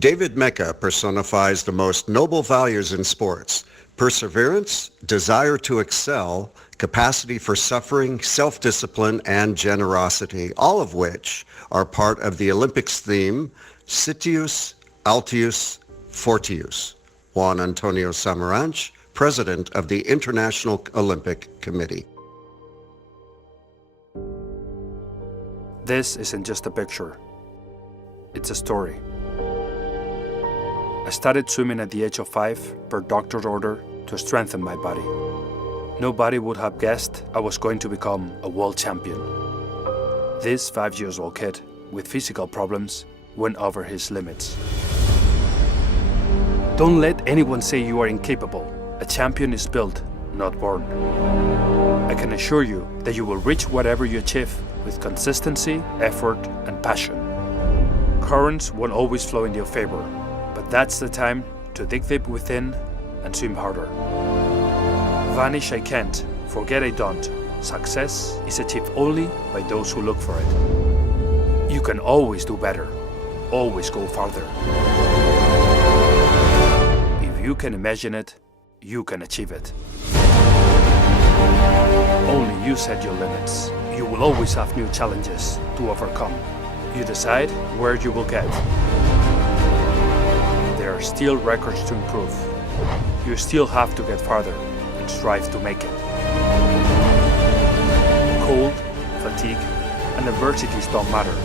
David Meca personifies the most noble values in sports: perseverance, desire to excel, capacity for suffering, self-discipline, and generosity, all of which are part of the Olympics theme, Citius, Altius, Fortius. Juan Antonio Samaranch, President of the International Olympic Committee. This isn't just a picture. It's a story. I started swimming at the age of 5 per doctor's order to strengthen my body. Nobody would have guessed I was going to become a world champion. This 5-year-old kid with physical problems went over his limits. Don't let anyone say you are incapable. A champion is built, not born. I can assure you that you will reach whatever you achieve with consistency, effort, and passion. Currents won't always flow in your favor, but that's the time to dig deep within and swim harder. Vanish I can't, forget I don't. Success is achieved only by those who look for it. You can always do better, always go farther. If you can imagine it, you can achieve it. Only you set your limits. You will always have new challenges to overcome. You decide where you will get. There are still records to improve. You still have to get farther and strive to make it. Cold, fatigue, and adversities don't matter.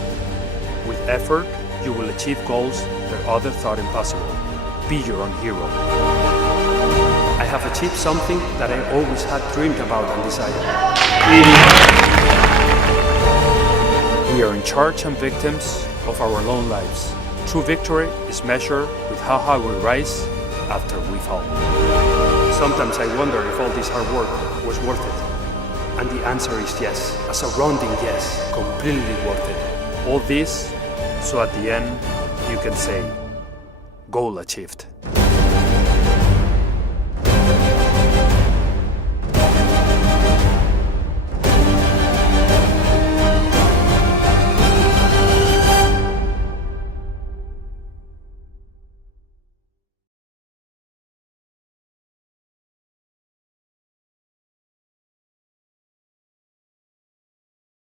With effort, you will achieve goals that others thought impossible. Be your own hero. I have achieved something that I always had dreamed about and desired. We are in charge and victims of our own lives. True victory is measured with how high we rise after we fall. Sometimes I wonder if all this hard work was worth it. And the answer is yes, a surrounding yes, completely worth it. All this, so at the end, you can say, goal achieved.